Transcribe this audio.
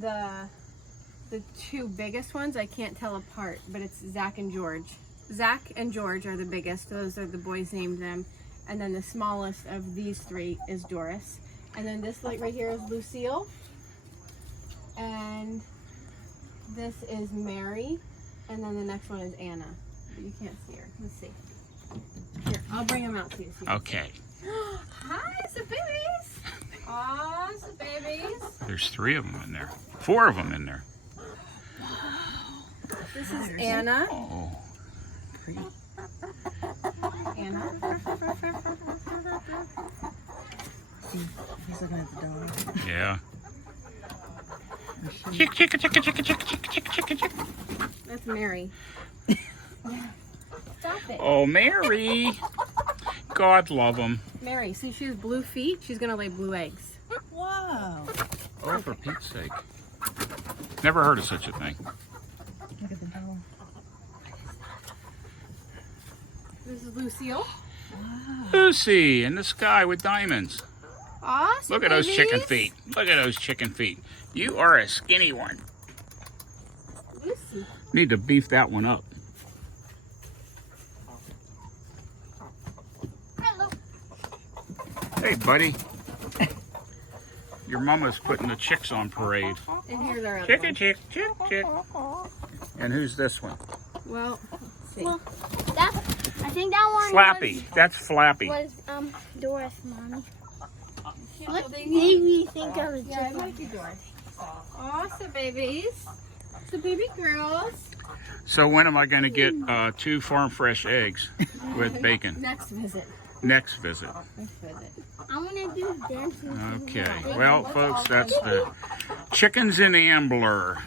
The two biggest ones I can't tell apart, but it's Zach and George. Zach and George are the biggest. Those are the boys named them. And then the smallest of these three is Doris. And then this light right here is Lucille. And this is Mary. And then the next one is Anna. But you can't see her. Let's see. Here, I'll bring them out to you. Okay. Hi, it's the babies. Aw, it's the babies. There's 3 of them in there. 4 of them in there. This is Anna. Oh. Anna. He's looking at the dog. Yeah. Chick, chick, chick, chick, chick, chick, chick, chick, chick. That's Mary. Stop it. Oh, Mary. God love them. Mary, see she has blue feet. She's gonna lay blue eggs. Wow. Oh, for Pete's sake. Never heard of such a thing. Look at the dog. This is Lucille. Lucy in the sky with diamonds. Awesome. Look at those chicken feet. Look at those chicken feet. You are a skinny one. Lucy. Need to beef that one up. Hello. Hey, buddy. Your mama's putting the chicks on parade. And here's our other Chicken, one. chick, chick, chick. And who's this one? Well, let's see. Well, I think that one Flappy. That's Flappy. was Doris, Mommy. What they made me think of a Yeah, it chicken? might be Doris. Awesome, babies. The baby girls. So when am I going to get 2 farm fresh eggs with bacon? Next visit. Next visit. Next visit. I want to do dancing. Okay. Well, folks, that's the Chickens in Ambler.